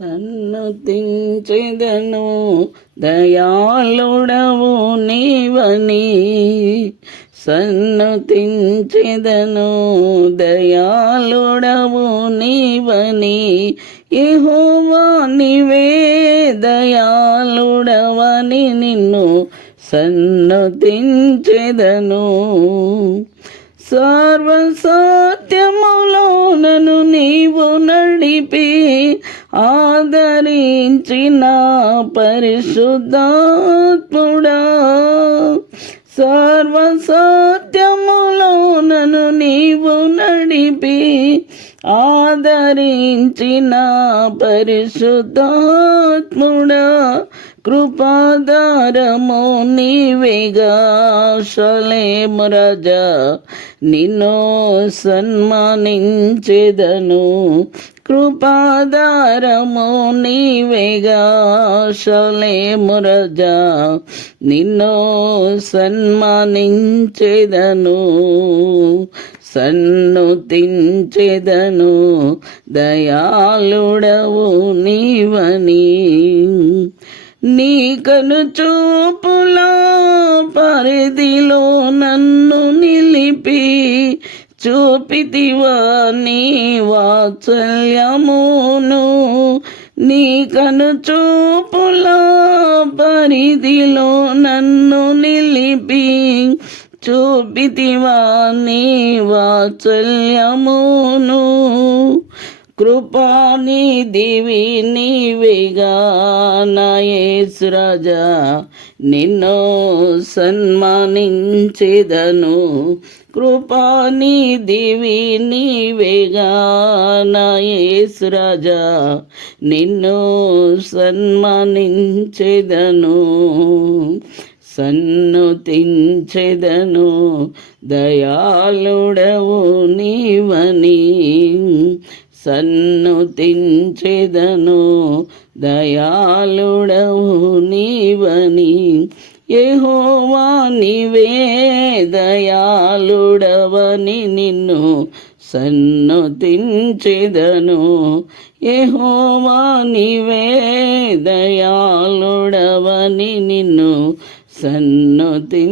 సన్నతించెదను దయాళుడవు నీవని. సన్నతించెదను దయాళుడవు నీవని. ఇహోవా నీవే దయాళుడవని నిన్ను సన్నతించెదను. నన్ను నీవు నడిపి ఆదరించిన పరిశుద్ధాత్ముడా. సర్వసత్యములోనను నీవు నడిపి ఆదరించిన పరిశుద్ధాత్ముడా. కృపాదారము నీవేగా శలేం రాజా నిన్ను సన్మానించెదను. కృపాదారము నీవేగా శలేము రాజా నిన్ను సన్మానించెదను. సన్ను తించెదను దయాళుడవు నీవని. నీ కను చూపుల పరిధిలో నన్ను నిలిపి చూపితివా నీ వాత్సల్యమును. నీ కను చూపుల పరిధిలో నన్ను నిలిపి చూపితివా నీ వాత్సల్యమును. కృపాని దివి నీవేగా నాయసురాజా నిన్ను సన్మానించెదను. కృపాని దివి నీవేగా నాయసురాజా నిన్ను సన్మానించెదను. సన్నుతించెదను దయాళుడవు నీవని. సన్నుతించెదను దయాళుడవు నీవని. యెహోవా నీవే దయాళుడవని నిన్ను సన్నుతించెదను. యెహోవా నీవే దయాళుడవని నిన్ను సన్నుతించెదను.